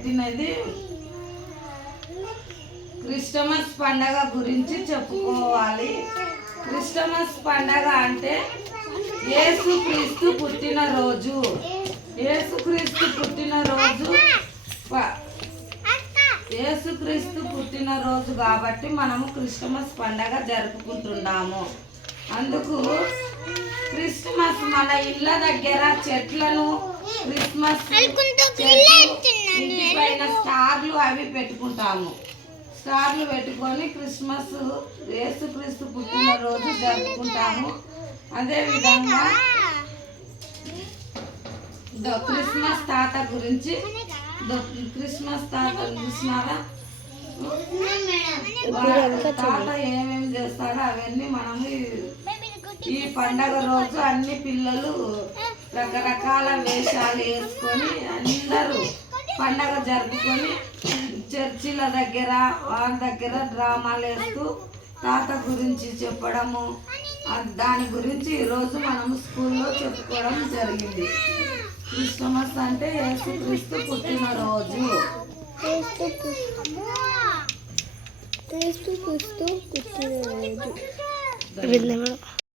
పెట్టినది క్రిస్టమస్ పండగ గురించి చెప్పుకోవాలి. క్రిస్టమస్ పండగ అంటే యేసుక్రీస్తు పుట్టినరోజు. యేసుక్రీస్తు పుట్టినరోజు కాబట్టి మనము క్రిస్టమస్ పండగ జరుపుకుంటున్నాము. అందుకు క్రిస్మస్ మన ఇళ్ళ దగ్గర చెట్లను క్రిస్మస్ ఇంటి పైన స్టార్లు అవి పెట్టుకుంటాము. స్టార్లు పెట్టుకొని క్రిస్మస్ యేసుక్రీస్తు పుట్టినరోజు జరుపుకుంటాము. అదేవిధంగా క్రిస్మస్ తాత గురించి క్రిస్మస్ తాత చూసినారా? తాత ఏమేమి చేస్తాడో అవన్నీ మనము ఈ పండగ రోజు అన్ని పిల్లలు రకరకాల వేషాలు వేసుకొని అందరూ పండగ జరుపుకొని చర్చిల దగ్గర వాళ్ళ దగ్గర డ్రామాలు వేస్తూ తాత గురించి చెప్పడము, దాని గురించి ఈరోజు మనము స్కూల్లో చెప్పుకోవడం జరిగింది. క్రిస్టమస్ అంటే యేసుక్రీస్తు పుట్టినరోజు.